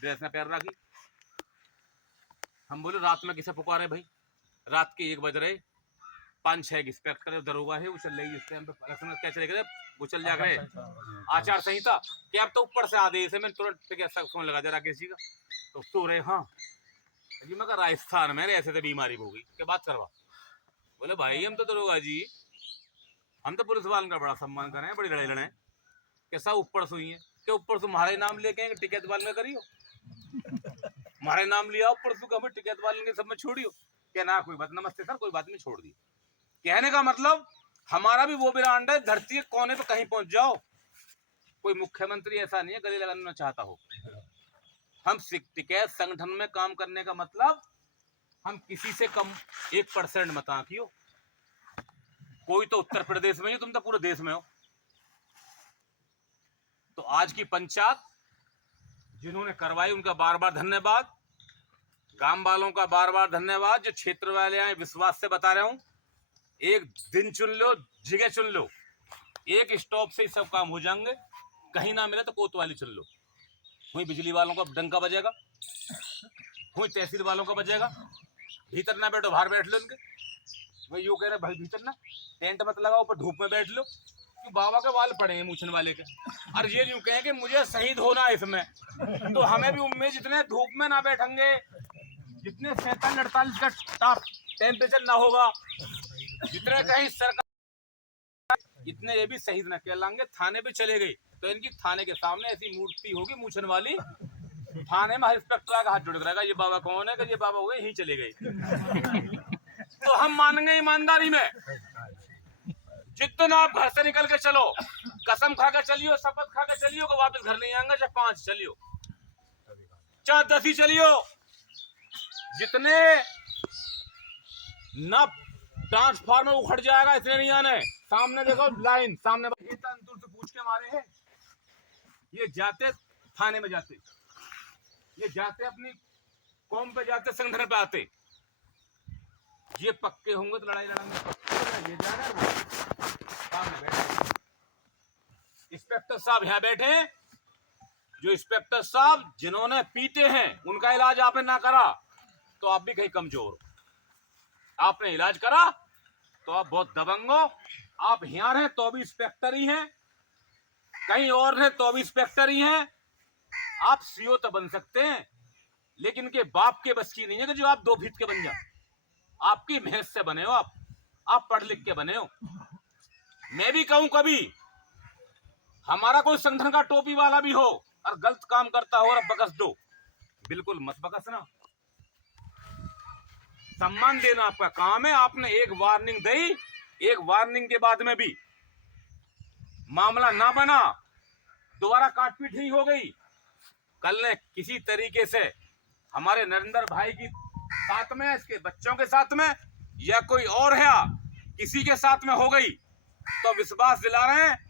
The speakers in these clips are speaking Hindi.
ड्रेस में पैर रखी। हम बोले रात में किसे पुकारे भाई, रात के 1 बज रहे, 5-6 इंस्पेक्टर दरोगा है, वो चल रही इस टाइम पे क्या चलेगा, वो चल जा रहे आचार संहिता क्या, अब तो ऊपर से आदेश है। मैंने तुरंत फोन लगा दे राकेश जी का, तो सो रहे हाँ जी, मैं राजस्थान में ऐसे तो बीमारी होगी क्या बात करवा। बोले भाई हम तो दरोगा जी, हम तो पुलिस वालों का बड़ा सम्मान कर रहे हैं, बड़ी लड़ाई लड़े कैसा ऊपर सुई है कि ऊपर से तुम्हारे नाम लेके टिकट वाले में करियो, हमारे नाम लिया ऊपर से हमें टिकट वाले के सब में छोड़ियो क्या ना, कोई बात नमस्ते सर कोई बात नहीं छोड़ दी। कहने का मतलब हमारा भी वो ब्रांड है, धरती के कोने पे कहीं पहुंच जाओ, कोई मुख्यमंत्री ऐसा नहीं है गले लगाना चाहता हो। हम टिकैत संगठन में काम करने का मतलब हम किसी से कम 1% मत आंकियो। कोई तो उत्तर प्रदेश में ही, तुम तो पूरे देश में हो। तो आज की पंचायत जिन्होंने करवाई उनका बार बार धन्यवाद, गांव वालों का बार बार धन्यवाद, जो क्षेत्र वाले आए विश्वास से बता रहा हूं, एक दिन चुन लो, जगह चुन लो, एक स्टॉप से ही सब काम हो जाएंगे। कहीं ना मिले तो कोतवाली चुन लो, वहीं बिजली वालों का डंका बजेगा, वहीं तहसील वालों का बजेगा। भीतर ना बैठो बाहर बैठ लो, उनके वही यूँ कह रहे भाई भीतर ना टेंट मत लगाओ, ऊपर धूप में बैठ लो, क्यों बाबा के बाल पड़े हैं मूछन वाले के। और ये यूँ कहें कि मुझे शहीद होना है इसमें, तो हमें भी उम्मीद जितने धूप में ना बैठेंगे, जितने 47-48 का ताप टेम्परेचर ना होगा, जितने कहीं सरकार इतने ये भी शहीद न कहलाएंगे। थाने पे चले गई तो इनकी थाने के सामने ऐसी मूर्ति होगी मूछन वाली, थाने में इंस्पेक्टर का हाथ जुड़ रहेगा, ये बाबा कौन है कि ये बाबा हुए यहीं चले गए। तो हम मानेंगे ईमानदारी में, जिस दिन आप घर से निकल के चलो, कसम खा के चलियो, शपथ खा के चलियो कि वापस घर नहीं आएंगे, चाहे 5 चलियो चाहे 10 ही चलियो, जितने न ट्रांसफार्मर उखड़ जाएगा इतने नहीं आने। सामने देखो लाइन, सामने अंतुर से पूछ के मारे हैं, ये जाते थाने में जाते, ये जाते अपनी कौम पे जाते, संगठन पे आते, ये पक्के होंगे तो लड़ाई लड़ेंगे। ये जा रहा है सामने बैठे इंस्पेक्टर साहब, यहाँ बैठे, जो इंस्पेक्टर साहब जिन्होंने पीटे हैं उनका इलाज आपने ना करा तो आप भी कहीं कमजोर हो, आपने इलाज करा तो आप बहुत दबंग हो। आप यहाँ हैं तो भी इंस्पेक्टर ही हैं, कहीं और हैं तो भी इंस्पेक्टर ही हैं। आप सीओ तो बन सकते हैं, लेकिन इनके बाप के बस की नहीं है कि जो आप 2 फीट के बन जाए। आपकी भैंस से बने हो, आप पढ़ लिख के बने हो। मैं भी कहूं कभी हमारा कोई संगठन का टोपी वाला भी हो और गलत काम करता हो और बकस दो, बिल्कुल मत बकसना, सम्मान देना आपका काम है। आपने एक वार्निंग दी, एक वार्निंग के बाद में भी मामला ना बना, दोबारा काटपीट नहीं हो गई, कल ने किसी तरीके से हमारे नरेंद्र भाई की साथ में, इसके बच्चों के साथ में, या कोई और है किसी के साथ में हो गई, तो विश्वास दिला रहे हैं।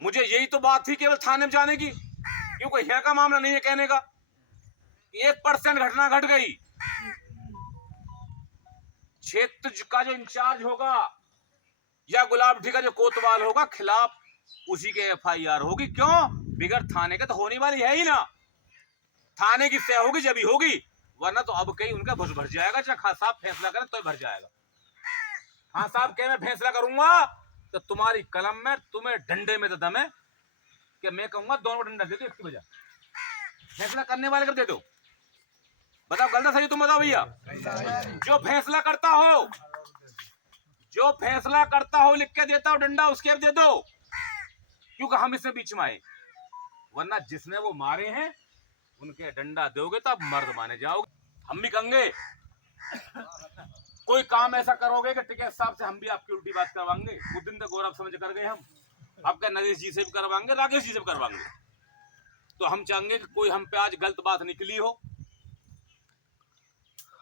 मुझे यही तो बात थी केवल थाने में जाने की, क्योंकि यहाँ का मामला नहीं है कहने का। 1% घटना घट गई, क्षेत्र का जो इंचार्ज होगा या गुलाबडी का जो कोतवाल होगा, खिलाफ उसी के FIR होगी। क्यों? बिगड़ थाने के तो होने वाली है ही ना, थाने की तय होगी जब ही होगी, वरना तो अब कहीं उनका भुज भर जाएगा। चाहे खान साहब फैसला करें तो भर जाएगा। खान साहब कह मैं फैसला करूंगा तो तुम्हारी कलम में, तुम्हें डंडे में तो दम है कि मैं कहूंगा दोनों डंडा दे दो इसकी वजह, फैसला करने वाले कब दे दो, बताओ गलत सही तुम बताओ भैया। जो फैसला करता हो, जो फैसला करता हो लिख के देता हो डंडा, उसके दे दो, क्योंकि हम इसमें बीच में आए। वरना जिसने वो मारे हैं उनके डंडा दोगे तो आप मर्द माने जाओगे। हम भी कहेंगे कोई काम ऐसा करोगे कि टिकैत साहब से हम भी आपकी उल्टी बात करवाएंगे। उस दिन तो गौरव समझ कर गए हम, आपका नरेश जी से भी करवाएंगे, राकेश जी से भी करवाएंगे। तो हम चाहेंगे कि कोई हम पे आज गलत बात निकली हो,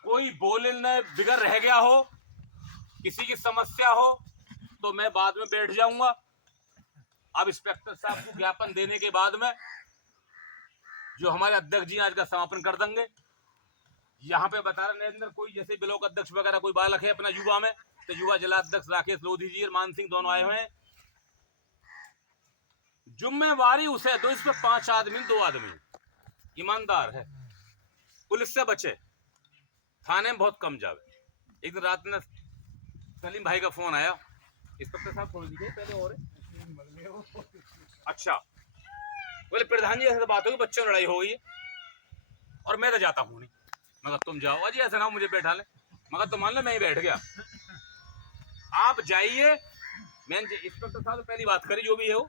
कोई बोलने बिगड़ रह गया हो, किसी की समस्या हो, तो मैं बाद में बैठ जाऊंगा। अब इंस्पेक्टर साहब को ज्ञापन देने के बाद में जो हमारे अध्यक्ष जी आज का समापन कर देंगे। यहाँ पे बता रहे नरेंद्र, कोई जैसे ब्लॉक अध्यक्ष वगैरह कोई बालक है अपना युवा में, तो युवा जिला अध्यक्ष राकेश लोधी जी और मान सिंह दोनों आए हुए हैं। जिम्मेवारी उसे दो। इस पे 5 आदमी 2 आदमी ईमानदार है, पुलिस से बचे, थाने में बहुत कम जावे। एक दिन रात में सलीम भाई का फोन आया, इंस्पेक्टर साहब थोड़ी दिखे पहले और अच्छा बोले प्रधान जी ऐसे बात होगी, बच्चों में लड़ाई हो गई है और मैं तो जाता हूँ नहीं। मगर तुम जाओ। अजी ऐसा ना मुझे बैठा ले। मगर तुम मान लो मैं ही बैठ गया, आप जाइए। मैंने इंस्पेक्टर साहब पहली बात करी जो भी है वो,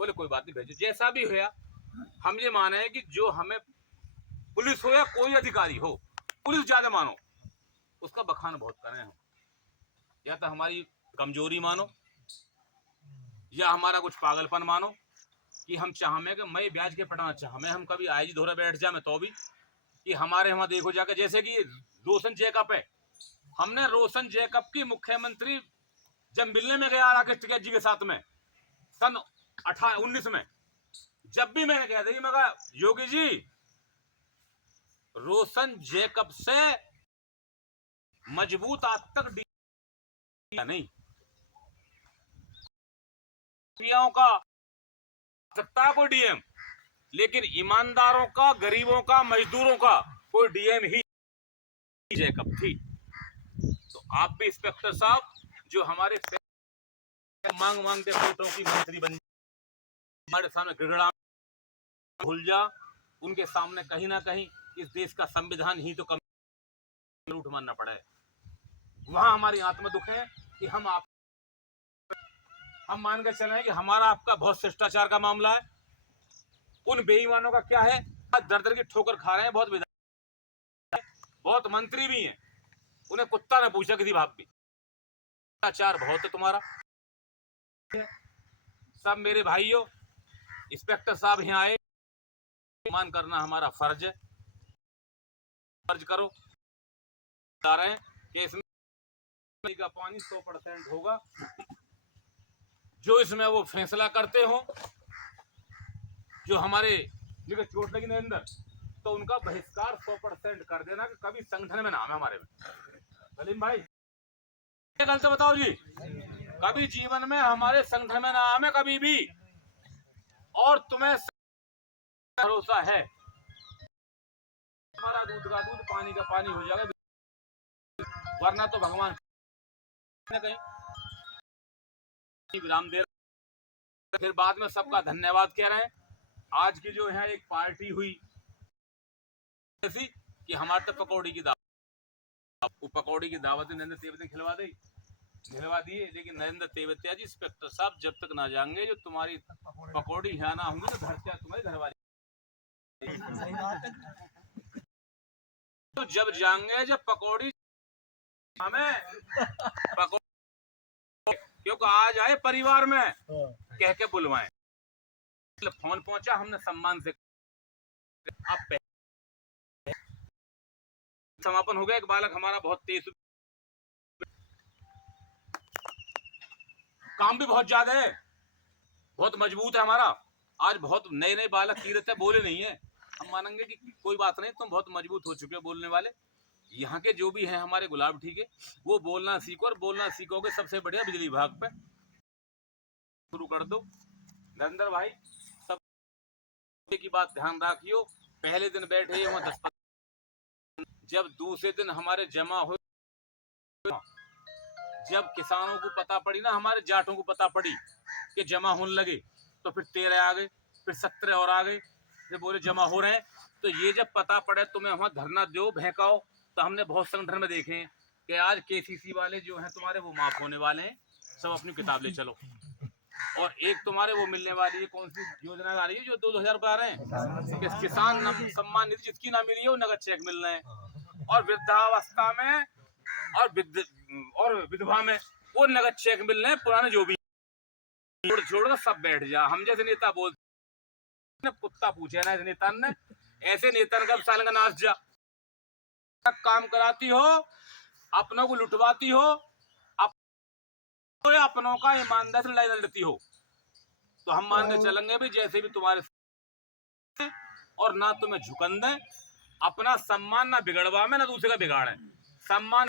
बोले कोई बात नहीं भेजो। जैसा भी हुआ हम ये माने हैं कि जो हमें पुलिस हो या कोई अधिकारी हो, पुलिस ज्यादा मानो उसका बखान बहुत करें हम, या तो हमारी कमजोरी मानो या हमारा कुछ पागलपन मानो कि हम चाहें कि मैं ब्याज के पटाना चाहें हम कभी आई धोरा बैठ जाए मैं तो भी कि हमारे वहां देखो जाकर, जैसे कि रोशन जैकब है, हमने रोशन जैकब की मुख्यमंत्री जब मिलने में गया राकेश टिकैत जी के साथ में सन 19 में, जब भी मैंने कहा था कि मैं कहा योगी जी रोशन जैकब से मजबूत आज तक नहीं का सकता है कोई डीएम, लेकिन ईमानदारों का, गरीबों का, मजदूरों का कोई डीएम ही जैकब थी। तो आप भी इंस्पेक्टर साहब जो हमारे मांग मांग के वोटों की मंत्री बन, हमारे सामने गिड़गड़ा भूल जा, उनके सामने कहीं ना कहीं इस देश का संविधान ही तो कम रूठ मानना पड़ा है। वहां हमारी आत्मा दुख है कि हम मान के चले कि हमारा आपका बहुत शिष्टाचार का मामला है, उन बेईमानों का क्या है, दर दर की ठोकर खा रहे हैं। बहुत विधायक, बहुत मंत्री भी हैं, उन्हें कुत्ता ने पूछा किसी भाग भी। शिष्टाचार बहुत है तुम्हारा। सब मेरे भाइयों, इंस्पेक्टर साहब यहाँ आए, मान करना हमारा फर्ज है, फर्ज करो। बता रहे हैं कि इसमें का पानी 100% होगा, जो इसमें वो फैसला करते हो, जो हमारे जिनको चोट लगी नरेंद्र, तो उनका बहिष्कार 100% कर देना कि कभी संगठन में नाम है हमारे में। सलीम भाई गलत बताओ जी, कभी जीवन में हमारे संगठन में नाम है कभी भी, और तुम्हें भरोसा है हमारा दूध का दूध, पानी का पानी हो जाएगा, वरना तो भगवान कहीं विराम दे। फिर बाद में सबका धन्यवाद कह रहे हैं। आज की जो है एक पार्टी हुई ऐसी कि हमारे तो पकौड़ी की दावत, पकौड़ी की दावत नरेंद्र तेवतिया खिलवा दिए, लेकिन नरेंद्र तेवतिया जी इंस्पेक्टर साहब जब तक ना जाएंगे जो तुम्हारी पकौड़ी यहाँ ना होंगी तो घर से तुम्हारी घरवाली तो जब जाएंगे जब पकौड़ी हमें क्योंकि आज आए परिवार में कह के बुलवाएं। फोन पहुंचा, हमने सम्मान से आप समापन हो गया। एक बालक हमारा बहुत तेज, काम भी बहुत ज्यादा है, बहुत मजबूत है हमारा। आज बहुत नए नए बालक तीरथ है, बोले नहीं है, हम मानेंगे कि कोई बात नहीं, तुम बहुत मजबूत हो चुके हो बोलने वाले। यहाँ के जो भी हैं हमारे गुलाब ठीक है, वो बोलना सीखो, और बोलना सीखोगे सबसे बढ़िया बिजली विभाग पे शुरू कर दो। नरेंद्र भाई सब की बात ध्यान रखियो। पहले दिन बैठे वहां 10, जब दूसरे दिन हमारे जमा हो, जब किसानों को पता पड़ी ना, हमारे जाटों को पता पड़ी कि जमा होने लगे, तो फिर 13 आ गए, फिर 17 और आ गए, जब बोले जमा हो रहे हैं। तो ये जब पता पड़े तुम्हें वहां धरना दो, बहकाओ। तो हमने बहुत संगठन में देखे हैं कि आज केसीसी वाले जो हैं तुम्हारे वो माफ होने वाले हैं, सब अपनी किताब ले चलो। और एक तुम्हारे वो मिलने वाली है, कौन सी योजना आ रही है जो 2,000 रुपए आ रहे हैं, किसान सम्मान निधि जिसकी ना मिली है वो नगद चेक मिल रहे हैं, और वृद्धावस्था में और विधवा में वो नगद चेक मिल रहे हैं। पुराने जो भी छोड़ सब बैठ जा। हम जैसे नेता बोलते कुत्ता पूछे ना नेता ने, ऐसे नेता का साल का नाच जा, काम कराती हो, अपनों को लुटवाती हो, अपनों का ईमानदार से लड़ाई लड़ती हो। तो हम मान के चलेंगे भी जैसे भी तुम्हारे, और ना तुम्हें झुकन दें, अपना सम्मान ना बिगड़वा में ना दूसरे का बिगाड़े। सम्मान